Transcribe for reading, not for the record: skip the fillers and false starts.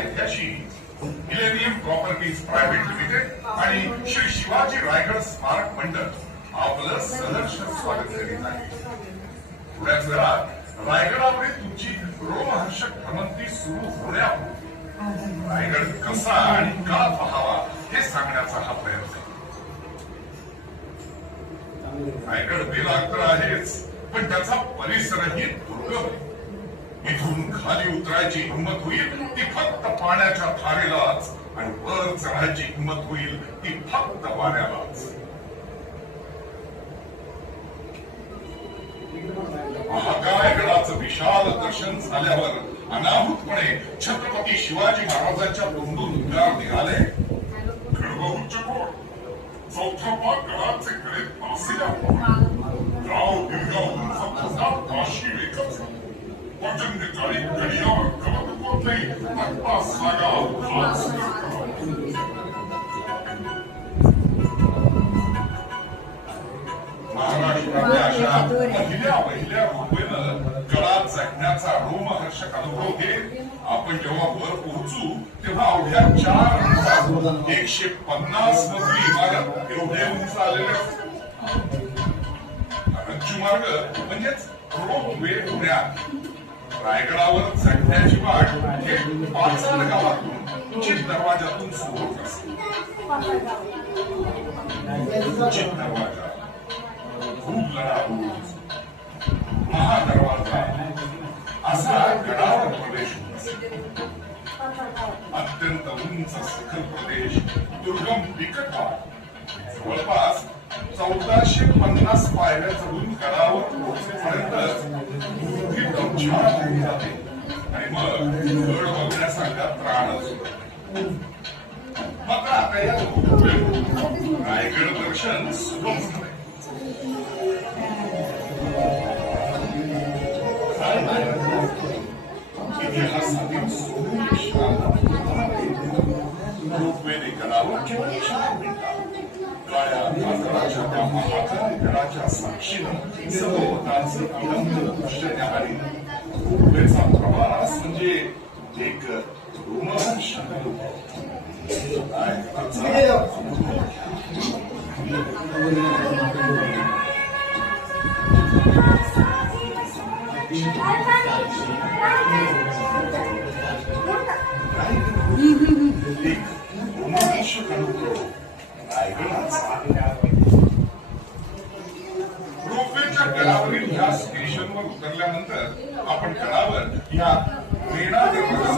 पायथ्याशी millennium properties private limited आणि श्री शिवाजी रायगड स्मारक मंडळ आपलं सहर्ष स्वागत करीत आहे. थोड्याच वेळात रायगडावरील तुमची रोमहर्षक भ्रमंती सुरू होण्यापूर्वी रायगड कसा आणि का पाहावा हे सांगण्याचा हा प्रयत्न. रायगड बेलाग तर आहेच, पण त्याचा परिसरही दुर्गम आहे. इथून खाली उतरायची हिंमत होईल ती फक्त पाण्याच्या धारेलाच, आणि वर चढायची हिंमत होईल ती फक्त वाऱ्यालाच. महाकाय गडाचं विशाल दर्शन झाल्यावर अनाहूतपणे छत्रपती शिवाजी महाराजांच्या तोंडून उद्गार निघाले. गडबहुच्च कोण चौथा भाग गडाचे कडे पासिला गाव गिरगाव फक्त काशी एकच प्रचंड काळी गडियावर गवत कोरले आत्ता सागा खास महाराष्ट्रातल्या अशा पहिल्या रोपवेनं गडात जगण्याचा रोमहर्षक अनुभव घेत आपण जेव्हा वर पोहोचू तेव्हा अवघ्या 4 मिनिटात 150 मजली इमारत एवढे उंच आलेले रज्जूमार्ग म्हणजेच रोपवे पुण्यात. रायगडावर चढण्याची वाट हे पाचाड गावातून उचित दरवाजातून सुरू होत असते. उचित दरवाजा, खूप लढाऊ महादरवाजा असा गडावर प्रवेश होत असतो. अत्यंत उंच सखल प्रदेश, दुर्गम बिकट वाट. जवळपास 1450 पायऱ्या चढून गडावर पोहोचेपर्यंत छान होऊन जाते आणि मग गड बघण्यासारखा त्राणच होतो. मग आता या रायगड दर्शन सुगम झाले. इतिहासातील रोपवेने गडावर काळ्या कातळाच्या त्या महाकाय गडाच्या साक्षीनं सभोवतालचं विलंब दृश्य न्याहाळी. रोपवेचा प्रवास म्हणजे एक रोमहर्षक अनुभव. रोपवेच्या गडावरील ह्या स्टेशनवर उतरल्यानंतर आपण गडावर ह्या वेणा दरवाजा